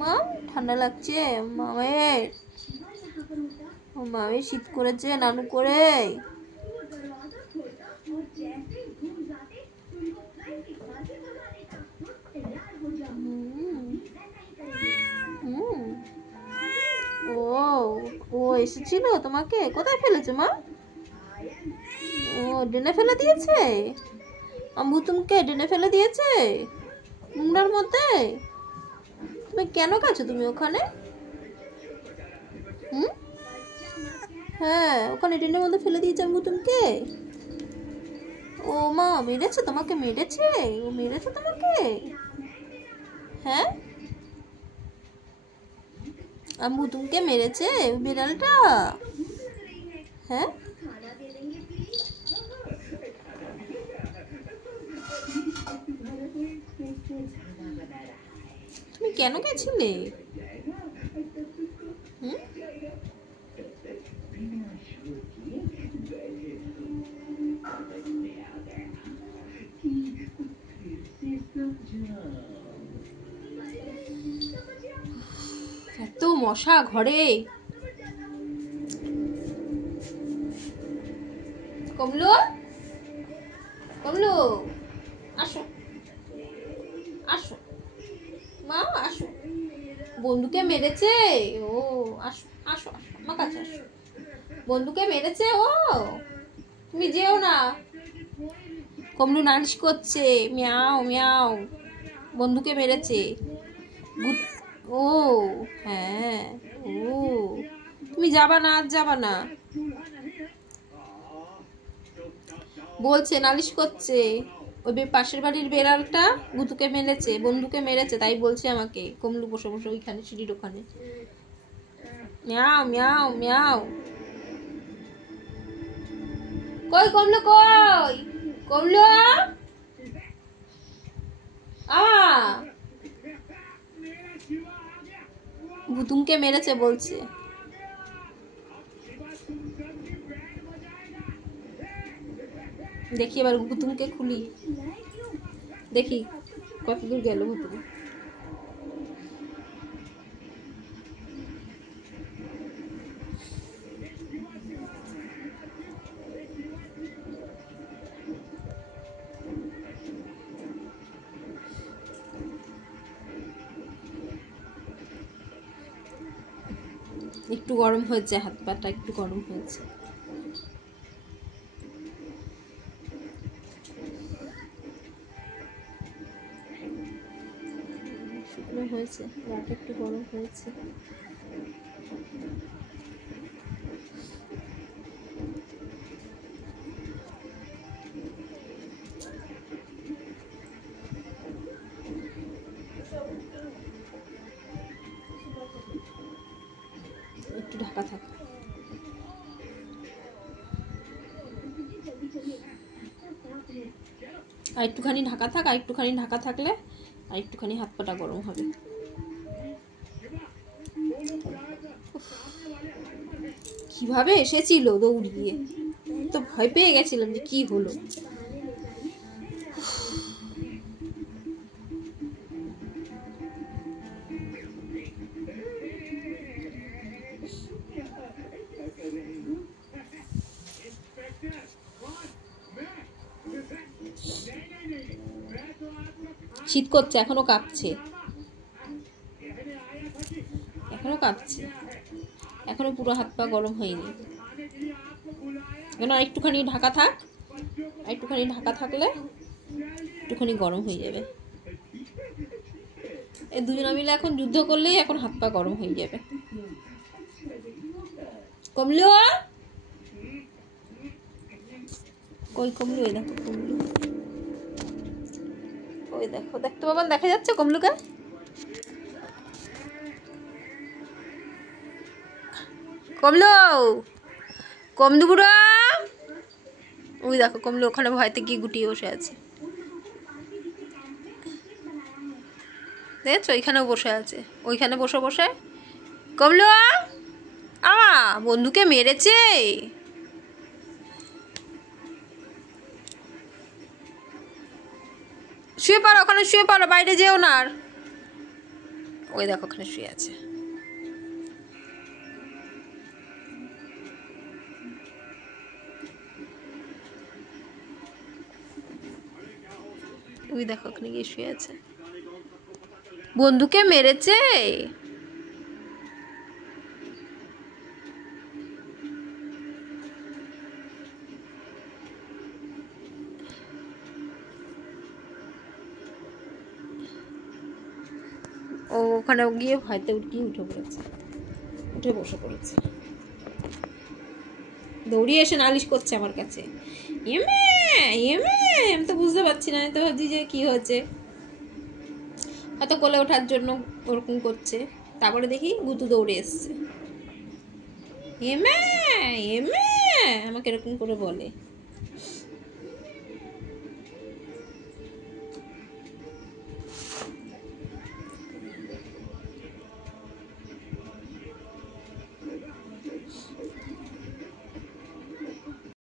মা ঠান্ডা লাগছে মামের, মামের শীত করেছে নানু করে। ও ও এসেছিল তোমাকে, কোথায় ফেলেছে মা? ও ডেনে ফেলে দিয়েছে, আম্মু তোমাকে ডেনে ফেলে দিয়েছে নোংরার মধ্যে। তুমি কেন গেছো তুমি ওখানে? হ্যাঁ ওখানে ড্রেনের মধ্যে ফেলে দিয়েছে আম্মু তোমাকে। ও মা মেরেছে তোমাকে, মেরেছে? ও মেরেছে তোমাকে? হ্যাঁ আম্মু তোমাকে মেরেছে বিড়ালটা? হ্যাঁ তুমি কেন গেছিলে? এত মশা ঘরে। কমলু, কমলু আসো আসো মা আসো। বন্ধুকে মেরেছে ও, আসো আসো আসো আমার কাছে আসো। বন্ধুকে মেরেছে ও, তুমি যেও না। কমলু নালিশ করছে, মিয়াও মিয়াও, বন্ধুকে মেরেছে। ও হ্যাঁ, ও তুমি যাবা না, আজ যাবা না বলছে, নালিশ করছে। ওই পাশের বাড়ির বেড়ালটা গুতুকে মেরেছে, বন্ধুকে মেরেছে, তাই বলছে আমাকে। কমলু বসে বসে ওইখানে সিঁড়ির ওখানে মিয়াও মিয়াও মিয়াও। কই কমলু, কই কমলু? ভুতুমকে মেরেছে বলছে। দেখি এবার ভুতুমকে খুলি, দেখি কত দূর গেল ভুতুম। একটু গরম হয়েছে, হাত পাটা একটু গরম হয়েছে। শুকনো হয়েছে, গাটা একটু গরম হয়েছে। একটু ঢাকা থাক। আর একটুখানি ঢাকা থাক, আর একটুখানি ঢাকা থাকলে আর একটুখানি হাত পাটা গরম হবে। কিভাবে এসেছিল দৌড়িয়ে, তো ভয় পেয়ে গেছিলাম যে কি হলো। শীত করছে, এখনো কাঁপছে, এখনো কাঁপছে, এখনো পুরো হাত পা গরম হয়নি। আর একটুখানি ঢাকা থাক, আর একটুখানি ঢাকা থাকলে একটুখানি গরম হয়ে যাবে। এই দুজনে মিলে এখন যুদ্ধ করলেই এখন হাত পা গরম হয়ে যাবে। কমলু, কই কমলু? ওই দেখো কমলু, ওই দেখো, দেখতে পাবেন, দেখা যাচ্ছে কমলুকে? কমলু, কমলু বুড়ো, ওই দেখো কমলু ওখানে ভয়তে গিয়ে গুটিয়ে বসে আছে। দেখছো ওইখানেও বসে আছে, ওইখানে বসে বসে। কমলু বন্ধুকে মেরেছে। শুয়ে পড়ো, ওখানে শুয়ে পড়ো, বাইরে যেও না আর। ওই দেখো ওখানে শুয়ে আছে। ওই দেখো ওখানে গিয়ে শুয়ে আছে। বন্ধুকে মেরেছে। ও ওখানে গিয়ে ভয়তে উঠে পড়েছে, উঠে বসে পড়েছে, দৌড়িয়ে এসে নালিশ করছে আমার কাছে। এমে এমে আমি তো বুঝতে পারছি না, আমি তো ভাবছি যে কি হয়েছে, হয়তো কোলে ওঠার জন্য ওরকম করছে। তারপরে দেখি গুতু দৌড়ে এসছে, এমে এমে আমাকে এরকম করে বলে।